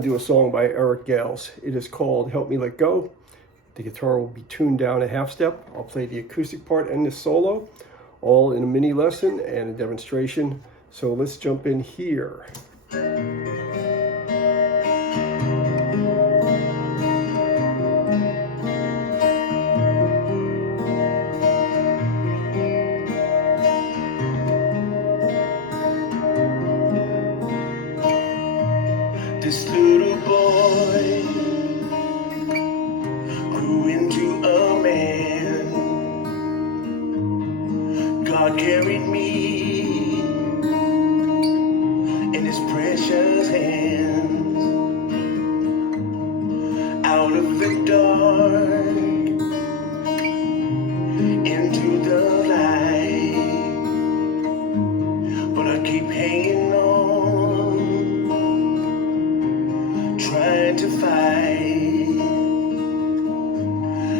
Do a song by Eric Gales. It is called Help Me Let Go. The guitar will be tuned down a half step. I'll play the acoustic part and the solo, all in a mini lesson and a demonstration. So let's jump in here. This little boy grew into a man. God carried me in his precious hands out of the dark into the light. But I keep hanging on, trying to fight.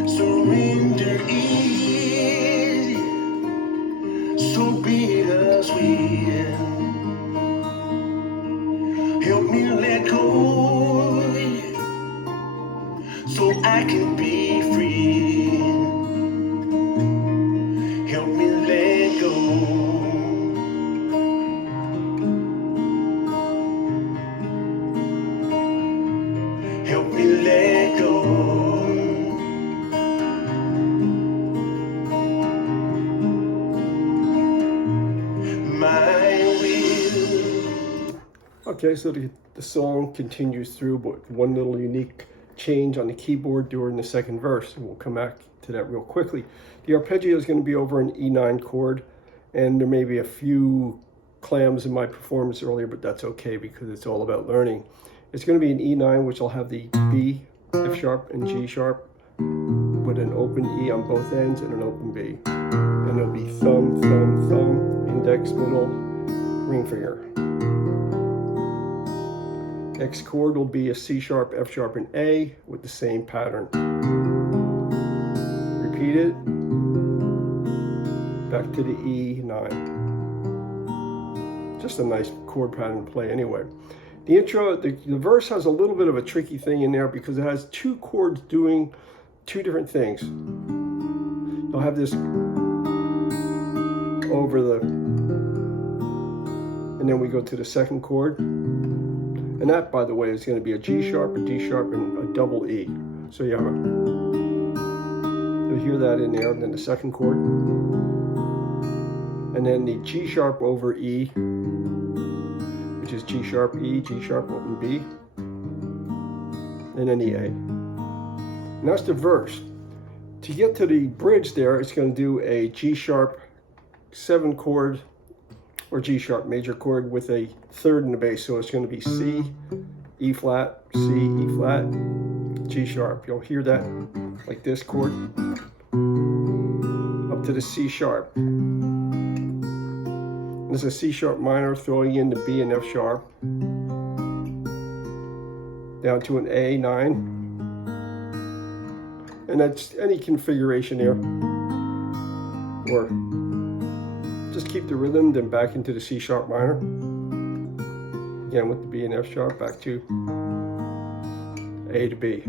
Surrender is so bittersweet. Help me let go so I can be free. Help me let go. Help me let go. My will. Okay, so the song continues through, but one little unique change on the keyboard during the second verse, and we'll come back to that real quickly. The arpeggio is going to be over an E9 chord, and there may be a few clams in my performance earlier, but that's okay because it's all about learning. It's going to be an E9, which will have the B, F sharp, and G sharp with an open E on both ends and an open B. And it'll be thumb, thumb, thumb, index, middle, ring finger. Next chord will be a C sharp, F sharp, and A with the same pattern. Repeat it. Back to the E9. Just a nice chord pattern to play anyway. The intro, the verse has a little bit of a tricky thing in there because it has two chords doing two different things. You'll have this over the, and then we go to the second chord. And that, by the way, is going to be a G sharp, a D sharp, and a double E. So you have a, you'll hear that in there, and then the second chord. And then the G sharp over E, which is G sharp, E, G sharp, open B, and then the A. And that's the verse. To get to the bridge there, it's going to do a G sharp 7 chord, or G sharp major chord with a third in the bass. So it's going to be C, E flat, C, E flat, G sharp. You'll hear that like this chord up to the C sharp. There's a C sharp minor throwing in the B and F sharp down to an A9, and that's any configuration there, or just keep the rhythm, then back into the C sharp minor again with the B and F sharp, back to A to B.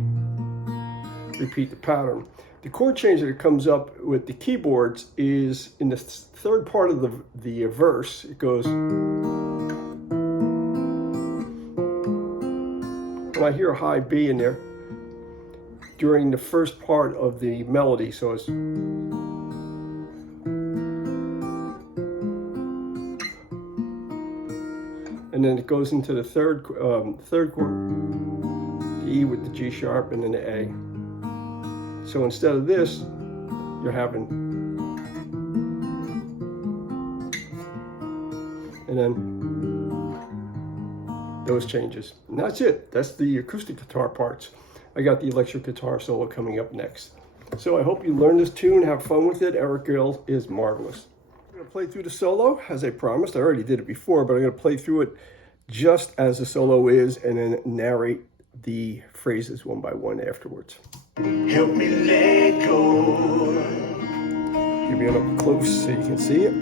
Repeat the pattern. The chord change that comes up with the keyboards is in the third part of the verse. It goes, when I hear a high B in there during the first part of the melody, so it's, and then it goes into the third chord, the E with the G sharp, and then the A. So instead of this, you're having, and then those changes. And that's it. That's the acoustic guitar parts. I got the electric guitar solo coming up next. So I hope you learn this tune, have fun with it. Eric Gales is marvelous. I'm going to play through the solo, as I promised. I already did it before, but I'm going to play through it just as the solo is, and then narrate the phrases one by one afterwards. Help me let go. Give you up close so you can see it.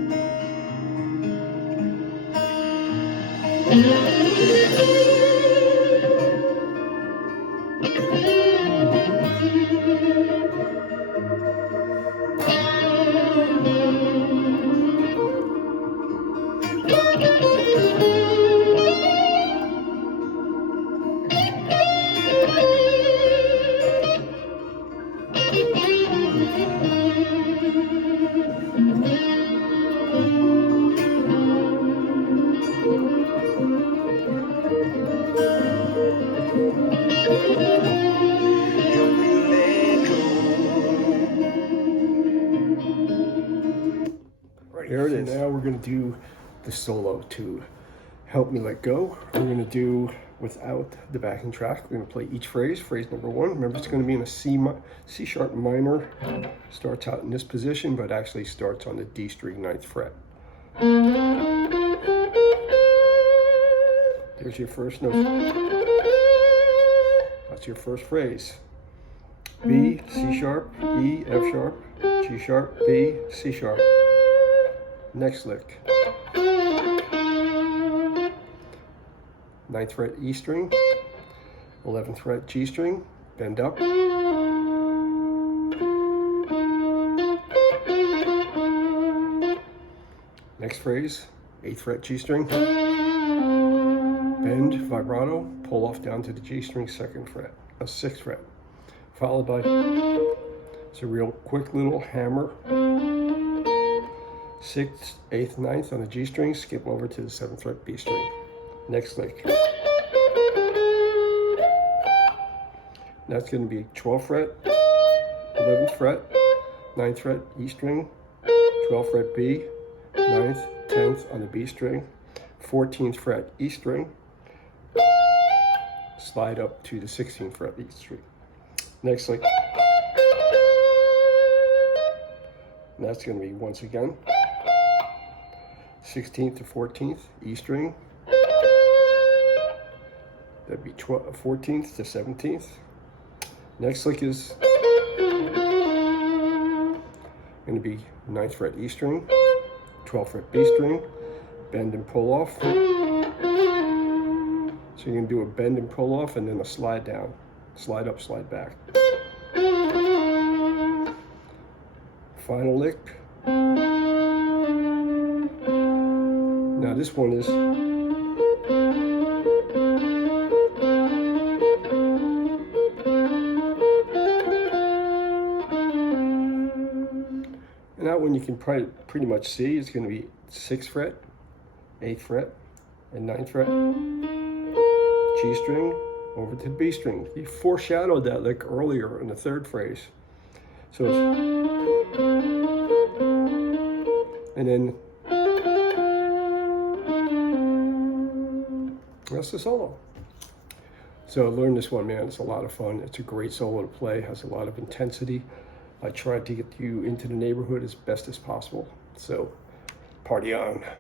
Help me let go. Right, there it is. Now we're going to do the solo to Help Me Let Go. We're going to do without the backing track. We're going to play each phrase. Phrase number 1. Remember, it's going to be in a C sharp minor. Starts out in this position, but actually starts on the D string 9th fret. There's your first note. That's your first phrase. B, C sharp, E, F sharp, G sharp, B, C sharp. Next lick. 9th fret E string, 11th fret G string, bend up. Next phrase, 8th fret G string, bend, vibrato, pull off down to the G string 2nd fret, 6th fret, followed by, it's a real quick little hammer, 6th, 8th, 9th on the G string, skip over to the 7th fret B string. Next lick. That's going to be 12th fret, 11th fret, 9th fret E string, 12th fret B, 9th, 10th on the B string, 14th fret E string, slide up to the 16th fret E string. Next lick. And that's going to be once again 16th to 14th E string. That'd be 14th to 17th. Next lick is going to be 9th fret E string, 12th fret B string, bend and pull off. So you're going to do a bend and pull off and then a slide down, slide up, slide back. Final lick. Now this one is and that one you can pretty much see. It's going to be 6th fret, 8th fret, and 9th fret, G string, over to the B string. You foreshadowed that like earlier in the 3rd phrase. So it's, and then that's the solo. So learn this one, man. It's a lot of fun. It's a great solo to play. Has a lot of intensity. I tried to get you into the neighborhood as best as possible. So party on.